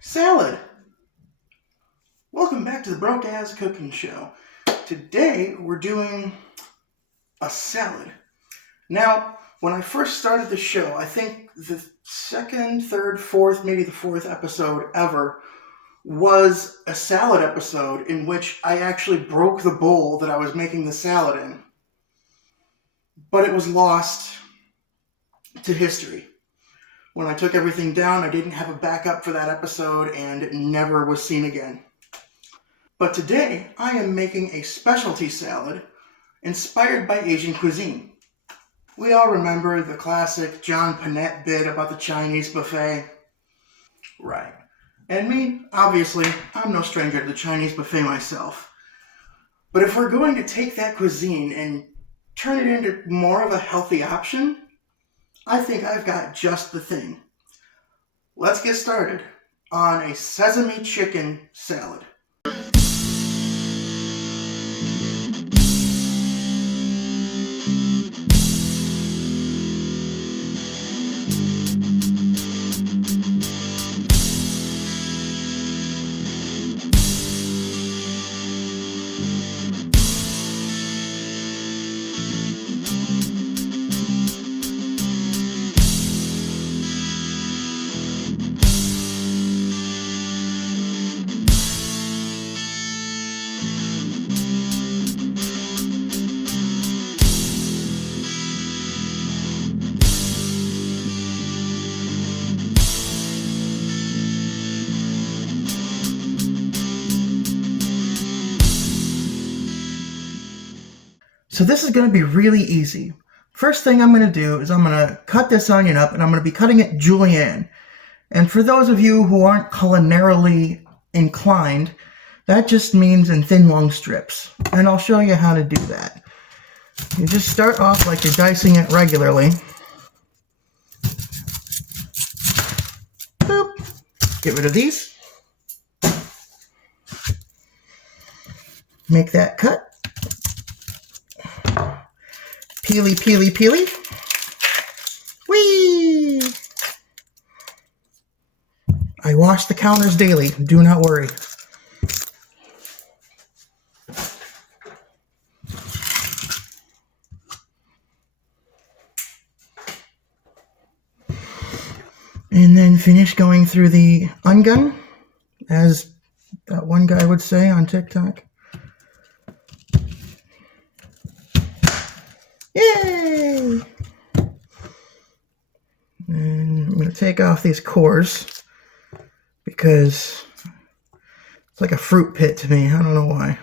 Salad. Welcome back to the Broke Ass Cooking Show. Today we're doing a salad. Now, when I first started the show, I think the second, third, fourth, maybe the fourth episode ever was a salad episode in which I actually broke the bowl that I was making the salad in. But it was lost to history. When I took everything down, I didn't have a backup for that episode, and it never was seen again. But today, I am making a specialty salad inspired by Asian cuisine. We all remember the classic John Panette bit about the Chinese buffet. Right. And me, obviously, I'm no stranger to the Chinese buffet myself. But if we're going to take that cuisine and turn it into more of a healthy option, I think I've got just the thing. Let's get started on a sesame chicken salad. So this is going to be really easy. First thing I'm going to do is I'm going to cut this onion up, and I'm going to be cutting it julienne. And for those of you who aren't culinarily inclined, that just means in thin, long strips. And I'll show you how to do that. You just start off like you're dicing it regularly. Boop. Get rid of these. Make that cut. Peely, peely, peely. Whee! I wash the counters daily. Do not worry. And then finish going through the onion, as that one guy would say on TikTok. Yay! And I'm going to take off these cores because it's like a fruit pit to me. I don't know why.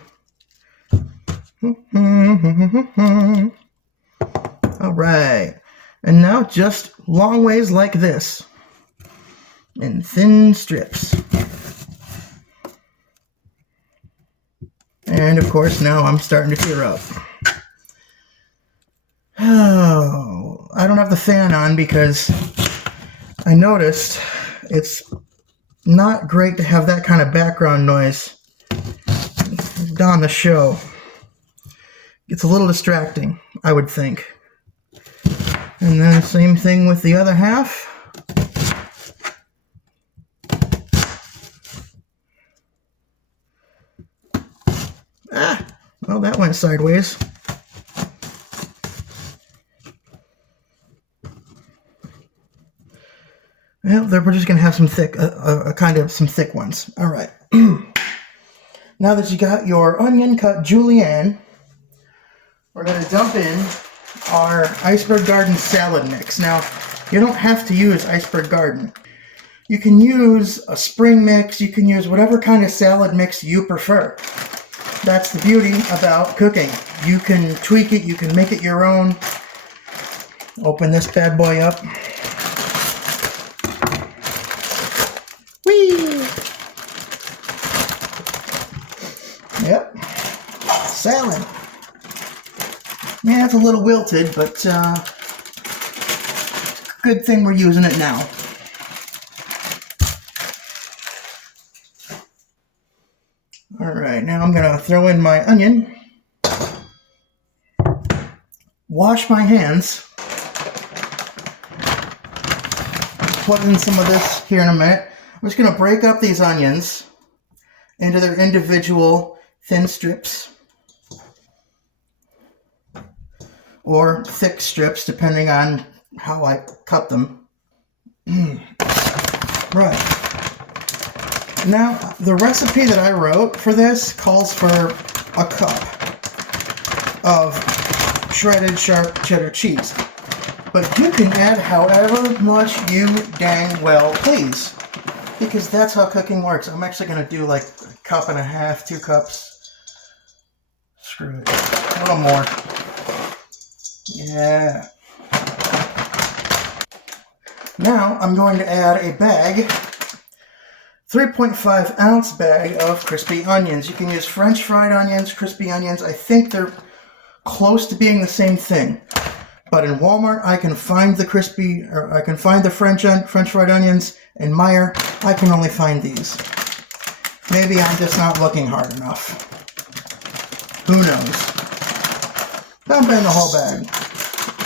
All right. And now just long ways like this in thin strips. And of course now I'm starting to tear up. Oh, I don't have the fan on because I noticed it's not great to have that kind of background noise on the show. It's a little distracting, I would think. And then same thing with the other half. Ah, well, that went sideways. Well, we're just going to have some thick, some thick ones. All right. Now that you got your onion cut julienne, we're going to dump in our Iceberg Garden salad mix. Now, you don't have to use Iceberg Garden. You can use a spring mix. You can use whatever kind of salad mix you prefer. That's the beauty about cooking. You can tweak it. You can make it your own. Open this bad boy up. Yep, salad. Yeah, it's a little wilted, but good thing we're using it now. All right, now I'm going to throw in my onion, wash my hands, put in some of this here in a minute. I'm just going to break up these onions into their individual thin strips or thick strips, depending on how I cut them. Right. Now, the recipe that I wrote for this calls for a cup of shredded sharp cheddar cheese. But you can add however much you dang well please, because that's how cooking works. I'm actually going to do like a cup and a half, 2 cups. Screw it. A little more. Yeah. Now I'm going to add a bag, 3.5 ounce bag of crispy onions. You can use French fried onions, crispy onions. I think they're close to being the same thing. But in Walmart, I can find the French fried onions. In Meijer, I can only find these. Maybe I'm just not looking hard enough. Who knows? Dump in the whole bag.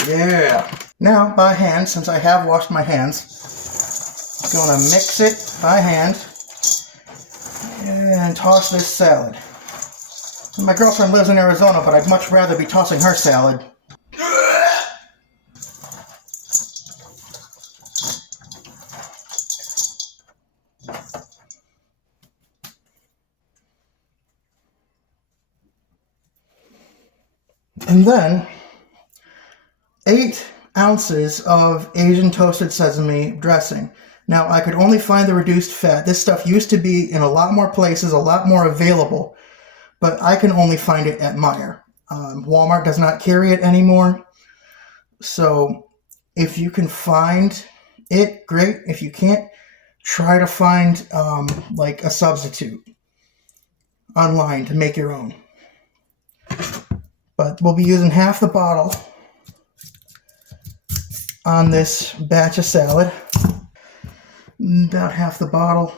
Yeah. Now, by hand, since I have washed my hands, I'm going to mix it by hand and toss this salad. My girlfriend lives in Arizona, but I'd much rather be tossing her salad. And then 8 ounces of Asian toasted sesame dressing. Now, I could only find the reduced fat. This stuff used to be in a lot more places, a lot more available, but I can only find it at Meijer. Walmart does not carry it anymore. So if you can find it, great. If you can't, try to find like a substitute online to make your own. But we'll be using half the bottle on this batch of salad. About half the bottle.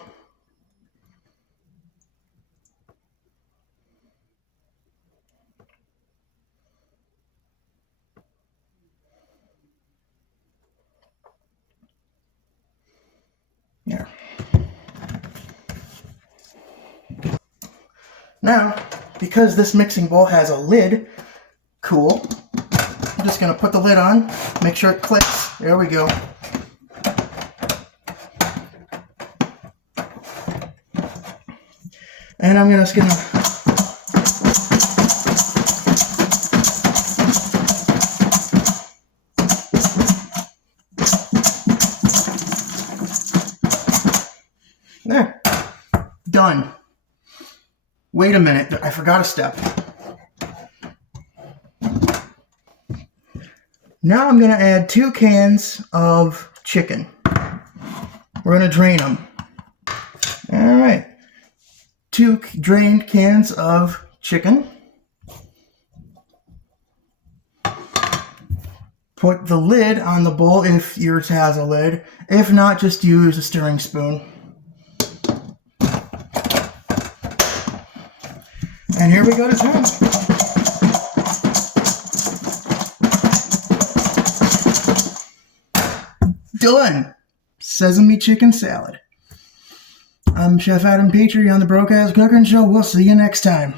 There. Now, because this mixing bowl has a lid, cool, I'm just going to put the lid on, make sure it clicks. There we go. And I'm just going to there. Done. Wait a minute, I forgot a step. Now I'm going to add 2 cans of chicken. We're going to drain them. All right. 2 drained cans of chicken. Put the lid on the bowl if yours has a lid. If not, just use a stirring spoon. And here we go to town. Done. Sesame chicken salad. I'm Chef Adam Petrie on the Broadcast Cooking Show. We'll see you next time.